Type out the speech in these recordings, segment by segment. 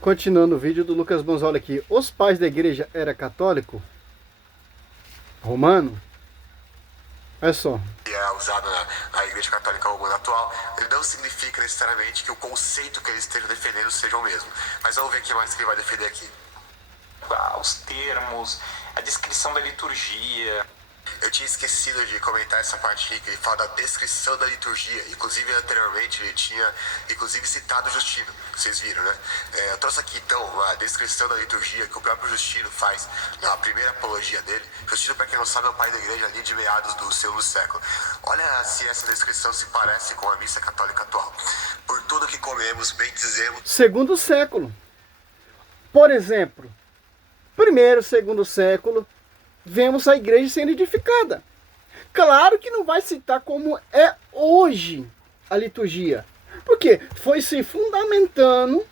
Continuando o vídeo do Lucas Bonzoli aqui. Os pais da igreja eram católico? Romano? Olha só. É usado na Igreja Católica Romana atual, ele não significa necessariamente que o conceito que eles estejam defendendo seja o mesmo. Mas vamos ver o que mais que ele vai defender aqui. Os termos, a descrição da liturgia. Eu tinha esquecido de comentar essa parte aqui, que ele fala da descrição da liturgia. Inclusive, anteriormente, ele tinha citado Justino. Vocês viram, né? Eu trouxe aqui, então, a descrição da liturgia que o próprio Justino faz na primeira apologia dele. Justino, para quem não sabe, é o pai da igreja ali de meados do segundo século. Olha se essa descrição se parece com a missa católica atual. Por tudo que comemos, bem dizemos... Segundo século. Por exemplo, primeiro, segundo século, vemos a igreja sendo edificada. Claro que não vai citar como é hoje a liturgia. Porque foi se fundamentando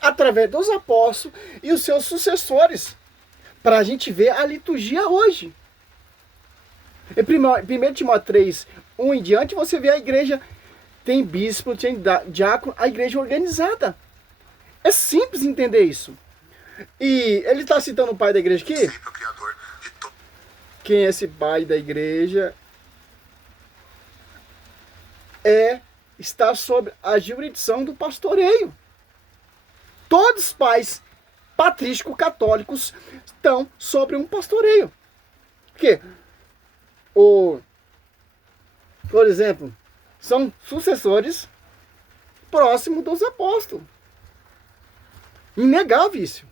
através dos apóstolos e os seus sucessores. Para a gente ver a liturgia hoje. Em 1 Timóteo 3, 1 em diante, você vê a igreja tem bispo, tem diácono, a igreja organizada. É simples entender isso. E ele está citando o pai da igreja aqui? Sempre o criador de todo. Quem é esse pai da igreja? Está sob a jurisdição do pastoreio. Todos os pais patrísticos católicos estão sobre um pastoreio. Porque, por exemplo, são sucessores próximos dos apóstolos. Inegável isso.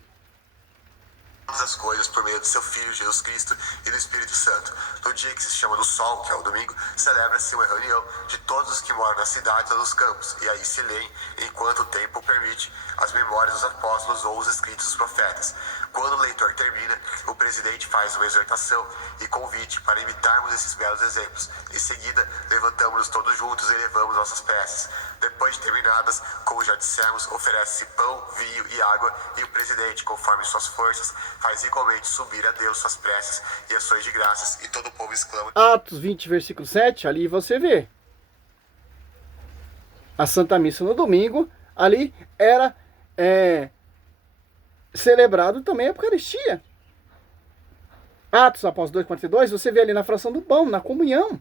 Todas as coisas por meio do seu Filho Jesus Cristo e do Espírito Santo. No dia que se chama do Sol, que é o domingo, celebra-se uma reunião de todos os que moram na cidade ou nos campos, e aí se leem, enquanto o tempo permite, as memórias dos apóstolos ou os escritos dos profetas. Quando o leitor termina, o presidente faz uma exortação e convite para imitarmos esses belos exemplos. Em seguida, levantamos-nos todos juntos e elevamos nossas preces. Depois de terminadas, como já dissemos, oferece-se pão, vinho e água, e o presidente, conforme suas forças, faz igualmente subir a Deus suas preces e ações de graças, e todo o povo exclama. Atos 20, versículo 7, ali você vê. A Santa Missa no domingo, ali era celebrado também a Eucaristia. Atos, após 2:42, você vê ali na fração do pão, na comunhão.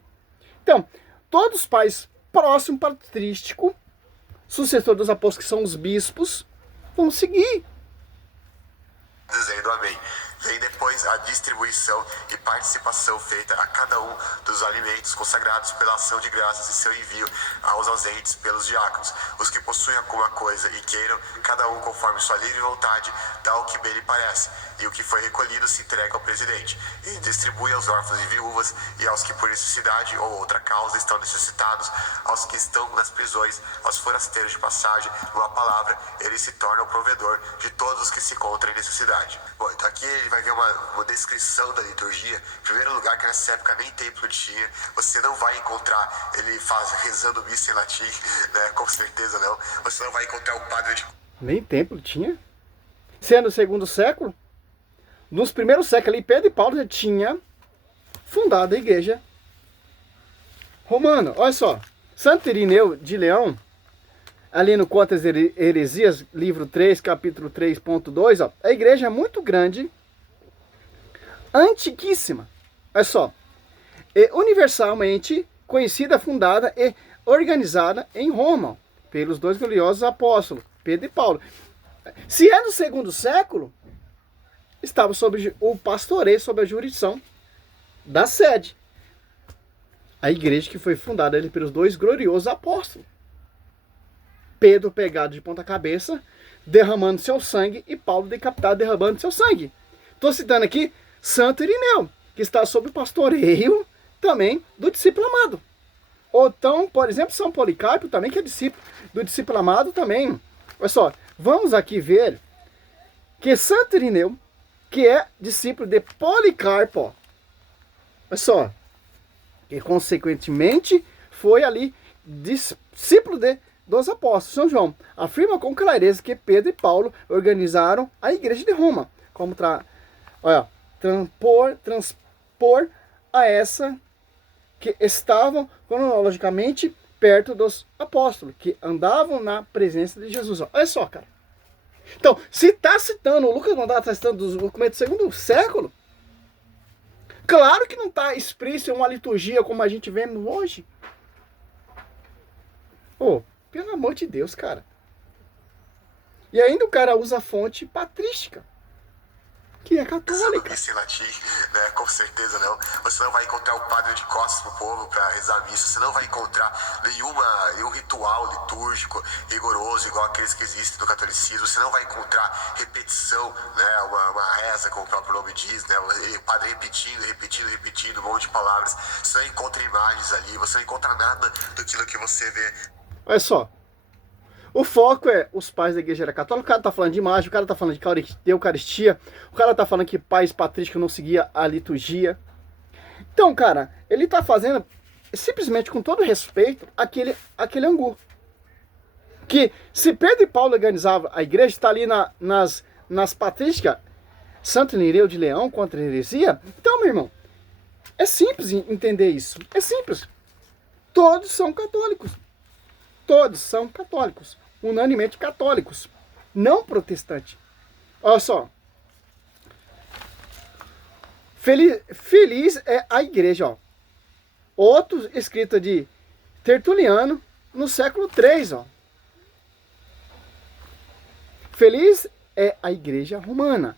Então, todos os pais próximos, patrístico, sucessor dos apóstolos, que são os bispos, vão seguir. Dizendo amém. Vem depois a distribuição e participação feita a cada um dos alimentos consagrados pela ação de graças e seu envio aos ausentes pelos diáconos. Os que possuem alguma coisa e queiram, cada um conforme sua livre vontade, dá o que bem lhe parece, e o que foi recolhido se entrega ao presidente, e distribui aos órfãos e viúvas, e aos que por necessidade ou outra causa estão necessitados, aos que estão nas prisões, aos forasteiros de passagem. Numa palavra, ele se torna o provedor de todos os que se encontram em necessidade. Bom, então aqui ele vai ver uma descrição da liturgia. Em primeiro lugar, que nessa época nem templo tinha. Você não vai encontrar ele rezando missa em latim, né? Com certeza não. Você não vai encontrar o padre de... Nem templo tinha. Sendo o segundo século, nos primeiros séculos ali, Pedro e Paulo já tinha fundado a igreja romana. Olha só, Santo Irineu de Leão, ali no Contra as Heresias, livro 3, capítulo 3.2, ó, a igreja é muito grande, antiquíssima, olha só, é universalmente conhecida, fundada e organizada em Roma, pelos dois gloriosos apóstolos, Pedro e Paulo. Se é no segundo século, estava sob o pastoreio, sob a jurisdição da sede. A igreja que foi fundada ali pelos dois gloriosos apóstolos. Pedro pegado de ponta cabeça, derramando seu sangue, e Paulo decapitado, derramando seu sangue. Estou citando aqui Santo Irineu, que está sob o pastoreio também do discípulo amado. Ou então, por exemplo, São Policarpo também, que é discípulo do discípulo amado também. Olha só, vamos aqui ver que Santo Irineu, que é discípulo de Policarpo, ó, olha só, que consequentemente foi ali discípulo dos apóstolos. São João afirma com clareza que Pedro e Paulo organizaram a igreja de Roma, como transpor a essa que estavam cronologicamente perto dos apóstolos, que andavam na presença de Jesus. Olha só, cara. Então, se está citando, o Lucas Mandato está citando dos documentos do segundo século, claro que não está explícito em uma liturgia como a gente vê hoje. Oh, pelo amor de Deus, cara. E ainda o cara usa a fonte patrística, que é católica. Missa em latim, né? Com certeza não. Você não vai encontrar o padre de costas pro povo para rezar a missa. Você não vai encontrar nenhum ritual litúrgico rigoroso igual aqueles que existem no catolicismo. Você não vai encontrar repetição, né? Uma reza, como o próprio nome diz, né? O padre repetindo um monte de palavras. Você não encontra imagens ali. Você não encontra nada daquilo que você vê. Olha só. O foco é os pais da igreja católica. O cara tá falando de imagem, o cara tá falando de Eucaristia, o cara tá falando que pais patrísticos não seguia a liturgia. Então, cara, ele tá fazendo, simplesmente com todo respeito, aquele angu. Que se Pedro e Paulo organizavam a igreja, está ali nas patrísticas, Santo Irineu de Leão contra a heresia. Então, meu irmão, é simples entender isso. É simples. Todos são católicos. Todos são católicos, unanimemente católicos, não protestantes. Olha só. Feliz é a igreja, ó. Outro escrito de Tertuliano no século III, ó. Feliz é a igreja romana,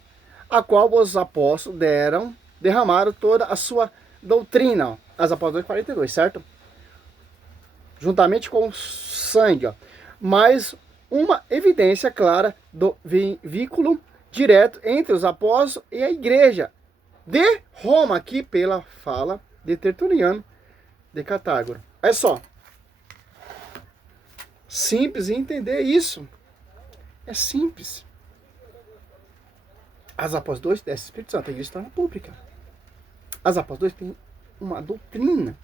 a qual os apóstolos derramaram toda a sua doutrina, ó. As apóstolos 42, certo? Juntamente com o sangue, ó. Mas uma evidência clara do vínculo direto entre os apóstolos e a igreja de Roma, aqui pela fala de Tertuliano de Cartago. Olha só. Simples entender isso. É simples. As apóstolos 2 desce o Espírito Santo, a igreja está na pública. As apóstolos 2 têm uma doutrina.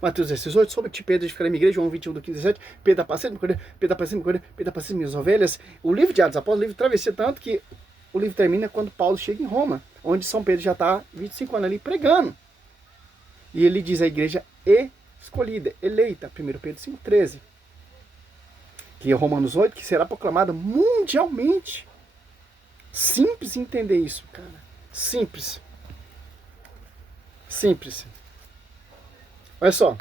Mateus 18, sobre ti, Pedro, edificarei minha igreja, João 21, do 15 a 17, Pedro apacenta meu cordeiro, Pedro apacenta meu cordeiro, Pedro apacenta minhas ovelhas. O livro de Atos dos Apóstolos, o livro travessia tanto que o livro termina quando Paulo chega em Roma, onde São Pedro já está 25 anos ali pregando. E ele diz a igreja escolhida, eleita, 1 Pedro 5,13, que é Romanos 8, que será proclamada mundialmente. Simples entender isso, cara. Simples. Simples. Olha só,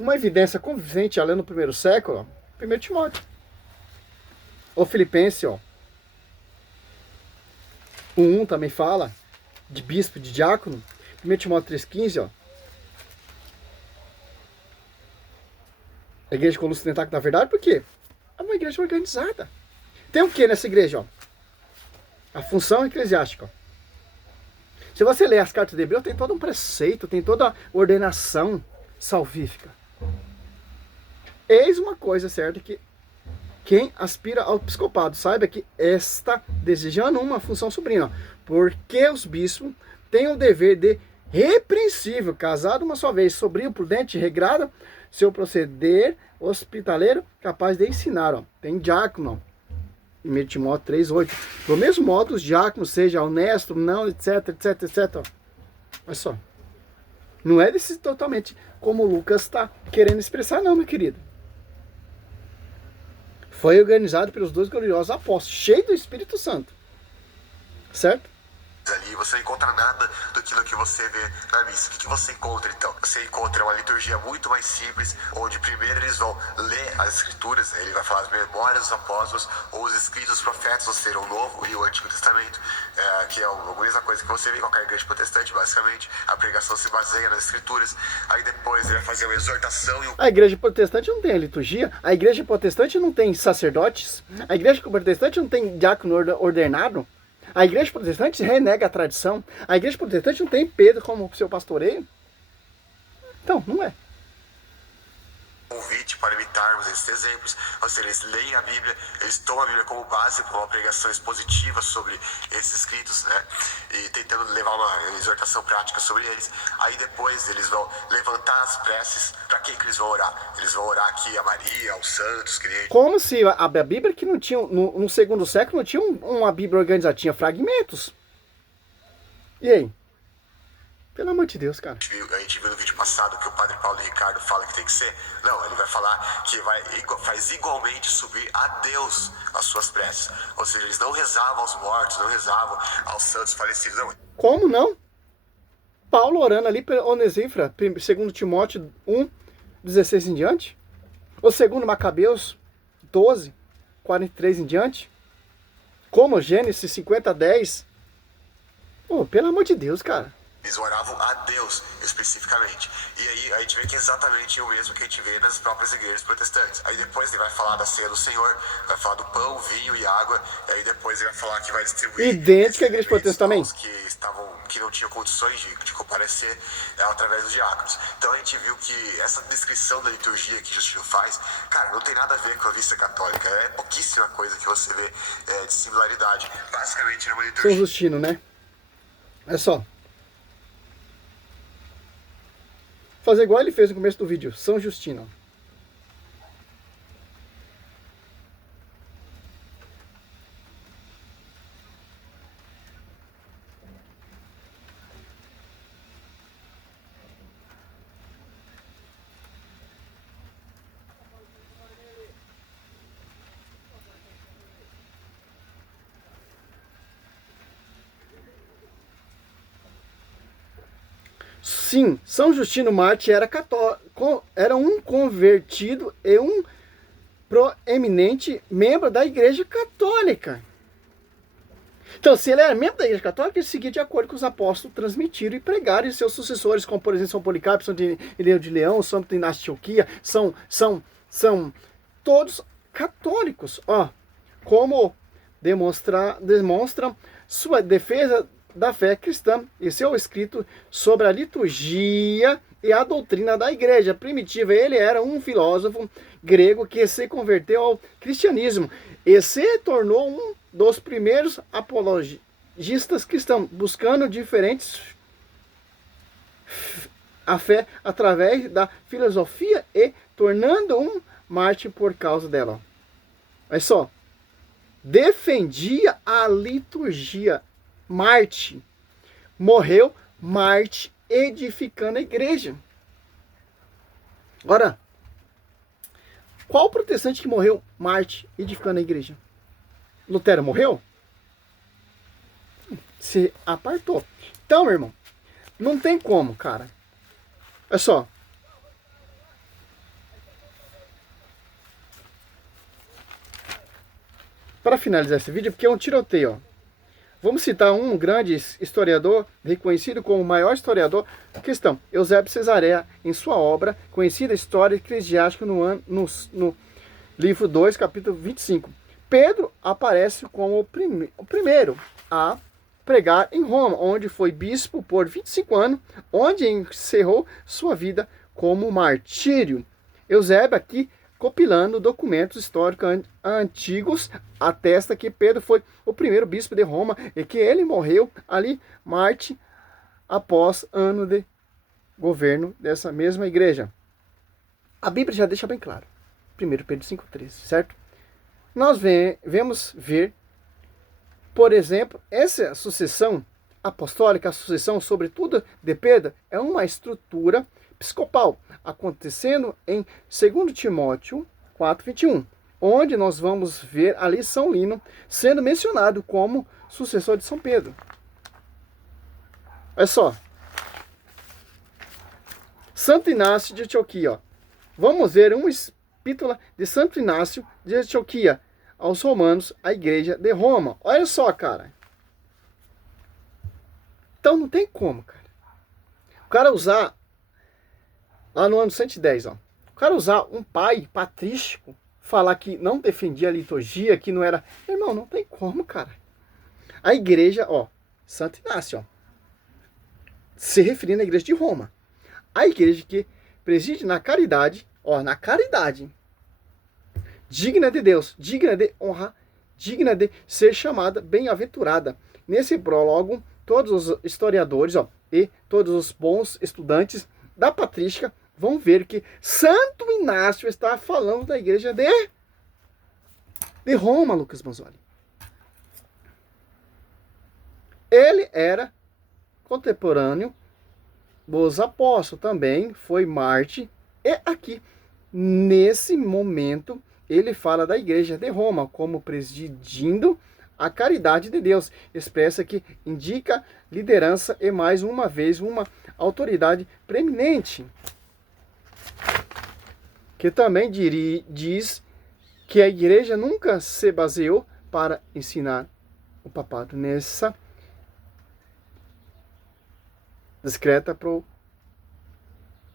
uma evidência convincente, além no primeiro século, 1 Timóteo. O Filipenses, ó. O 1 também fala de bispo, de diácono. 1 Timóteo 3,15, ó. A igreja de Colossos Tentáculo da Verdade, por quê? É uma igreja organizada. Tem o que nessa igreja, ó? A função eclesiástica, ó. Se você ler as cartas de Hebreu, tem todo um preceito, tem toda a ordenação salvífica. Eis uma coisa certa, que quem aspira ao episcopado saiba que está desejando uma função suprema, porque os bispos têm o dever de repreensível, casado uma só vez, sobrio, prudente, regrado, seu proceder hospitaleiro, capaz de ensinar. Ó. Tem diácono, ó, em 1 Timóteo 3,8. Do mesmo modo, os diáconos sejam honestos, não, etc, etc, etc. Ó. Olha só. Não é desse totalmente como o Lucas está querendo expressar, não, meu querido. Foi organizado pelos dois gloriosos apóstolos, cheio do Espírito Santo. Certo? Ali você não encontra nada daquilo que você vê na missa. O que você encontra então? Você encontra uma liturgia muito mais simples, onde primeiro eles vão ler as escrituras, né? Ele vai falar as memórias dos apóstolos, ou os escritos dos profetas, ou seja, o Novo e o Antigo Testamento, que é a mesma coisa que você vê em qualquer igreja protestante, basicamente. A pregação se baseia nas escrituras. Aí depois ele vai fazer uma exortação e A igreja protestante não tem a liturgia, a igreja protestante não tem sacerdotes, a igreja protestante não tem diácono ordenado. A igreja protestante renega a tradição. A igreja protestante não tem Pedro como seu pastoreio. Então, não é. Convite para imitarmos esses exemplos, ou seja, eles leem a Bíblia, eles tomam a Bíblia como base para uma pregação expositiva sobre esses escritos, né? E tentando levar uma exortação prática sobre eles. Aí depois eles vão levantar as preces. Para quem que eles vão orar? Eles vão orar aqui a Maria, aos santos, que nem... Como se a Bíblia, que não tinha, no segundo século, não tinha uma Bíblia organizada, tinha fragmentos. E aí? Pelo amor de Deus, cara. A gente viu no vídeo passado que o Padre Paulo Ricardo fala que tem que ser. Não, ele vai falar que faz igualmente subir a Deus as suas preces. Ou seja, eles não rezavam aos mortos, não rezavam aos santos falecidos. Não. Como não? Paulo orando ali para Onesífora, 2 Timóteo 1, 16 em diante. Ou 2 Macabeus 12, 43 em diante. Como Gênesis 50, 10. Pô, pelo amor de Deus, cara. Eles oravam a Deus, especificamente. E aí a gente vê que é exatamente o mesmo que a gente vê nas próprias igrejas protestantes. Aí depois ele vai falar da ceia do Senhor, vai falar do pão, vinho e água. E aí depois ele vai falar que vai distribuir... Idêntico à igreja protestante também. Que não tinham condições de comparecer através dos diáconos. Então a gente viu que essa descrição da liturgia que Justino faz, cara, não tem nada a ver com a vista católica. É pouquíssima coisa que você vê de similaridade. Basicamente numa liturgia. São Justino, né? É só. Fazer igual ele fez no começo do vídeo, São Justino. Sim, São Justino Mártir era católico, era um convertido e um proeminente membro da Igreja Católica. Então, se ele era membro da Igreja Católica, ele seguia de acordo com os apóstolos transmitiram e pregaram, e seus sucessores, como por exemplo São Policarpo, São Irineu de Leão, São Inácio de Antioquia, são todos católicos, ó, como demonstram sua defesa da fé cristã e seu escrito sobre a liturgia e a doutrina da igreja primitiva. Ele era um filósofo grego que se converteu ao cristianismo e se tornou um dos primeiros apologistas cristãos, buscando diferentes a fé através da filosofia e tornando um mártir por causa dela. Olha só, defendia a liturgia. Marte morreu, Marte edificando a igreja. Agora, qual protestante que morreu, Marte edificando a igreja? Lutero morreu? Se apartou. Então, meu irmão, não tem como, cara. Olha só. Para finalizar esse vídeo, porque é um tiroteio, ó. Vamos citar um grande historiador, reconhecido como o maior historiador cristão, Eusébio Cesareia, em sua obra conhecida História Eclesiástica no livro 2, capítulo 25. Pedro aparece como o primeiro a pregar em Roma, onde foi bispo por 25 anos, onde encerrou sua vida como martírio. Eusébio aqui, compilando documentos históricos antigos, atesta que Pedro foi o primeiro bispo de Roma e que ele morreu ali, Marte, após ano de governo dessa mesma igreja. A Bíblia já deixa bem claro. 1 Pedro 5,13, certo? Nós vemos ver, por exemplo, essa sucessão apostólica, a sucessão sobretudo de Pedro, é uma estrutura episcopal, acontecendo em 2 Timóteo 4:21, onde nós vamos ver ali São Lino sendo mencionado como sucessor de São Pedro. Olha só. Santo Inácio de Antioquia, ó. Vamos ver uma epístola de Santo Inácio de Antioquia aos Romanos, a igreja de Roma. Olha só, cara. Então não tem como, cara. O cara usar lá no ano 110, ó. O cara usar um pai patrístico, falar que não defendia a liturgia, que não era... Irmão, não tem como, cara. A igreja, ó, Santo Inácio, ó, se referindo à igreja de Roma. A igreja que preside na caridade, ó, na caridade, digna de Deus, digna de honra, digna de ser chamada bem-aventurada. Nesse prólogo, todos os historiadores, ó, e todos os bons estudantes da patrística vão ver que Santo Inácio está falando da igreja de Roma, Lucas Manzoli. Ele era contemporâneo dos apóstolos, também foi Marte. E aqui, nesse momento, ele fala da igreja de Roma como presidindo a caridade de Deus. Expressa que indica liderança e, mais uma vez, uma autoridade preeminente. Que também diz que a igreja nunca se baseou para ensinar o papado nessa discreta para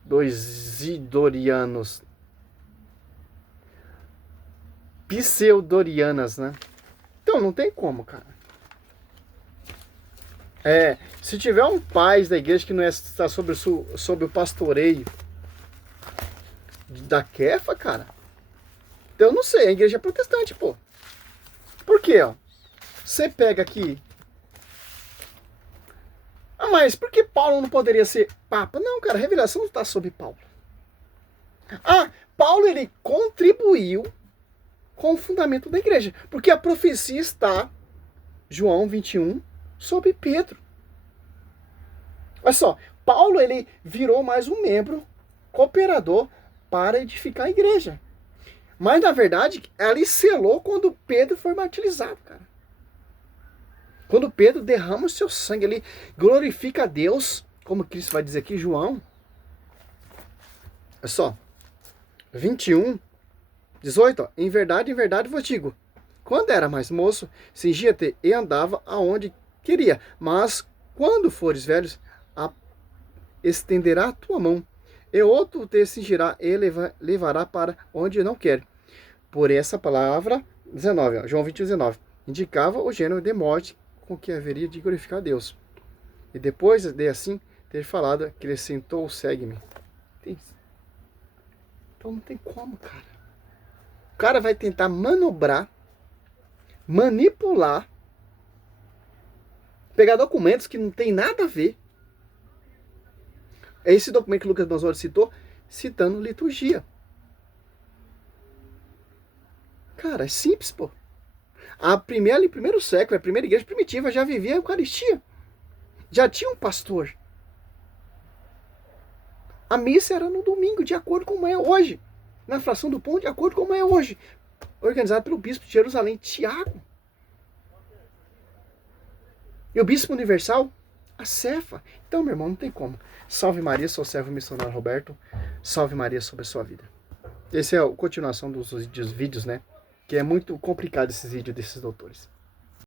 dos idorianos, pseudorianas, né? Então não tem como, cara. Se tiver um pai da igreja que não está sob o pastoreio da Kefa, cara, então eu não sei, a igreja é protestante, pô. Por quê, ó? Você pega aqui. Ah, mas por que Paulo não poderia ser papa? Não, cara, a revelação não está sob Paulo. Ah, Paulo, ele contribuiu com o fundamento da igreja, porque a profecia está, João 21, sobre Pedro. Olha só, Paulo, ele virou mais um membro, cooperador, para edificar a igreja. Mas, na verdade, ela selou quando Pedro foi martirizado, cara. Quando Pedro derrama o seu sangue, ele glorifica a Deus, como Cristo vai dizer aqui, João. Olha só, 21, 18, ó. Em verdade vos digo, quando era mais moço, cingia-te e andava aonde queria. Mas, quando fores velhos, estenderá a tua mão, e outro te cingirá e levará para onde não quer. Por essa palavra, 19, ó, João 21, 19, indicava o gênero de morte com que haveria de glorificar a Deus. E depois de assim ter falado, acrescentou, segue-me. Então não tem como, cara. O cara vai tentar manobrar, manipular, pegar documentos que não tem nada a ver. É esse documento que Lucas Manzoni citou, citando liturgia. Cara, é simples, pô. Em primeiro século, a primeira igreja primitiva já vivia a Eucaristia. Já tinha um pastor. A missa era no domingo, de acordo com como é hoje. Na fração do pão, de acordo com como é hoje. Organizado pelo bispo de Jerusalém, Tiago. E o bispo universal, a Cefa. Então, meu irmão, não tem como. Salve Maria, sou o servo missionário Roberto. Salve Maria sobre a sua vida. Essa é a continuação dos vídeos, né? Que é muito complicado esses vídeos desses doutores.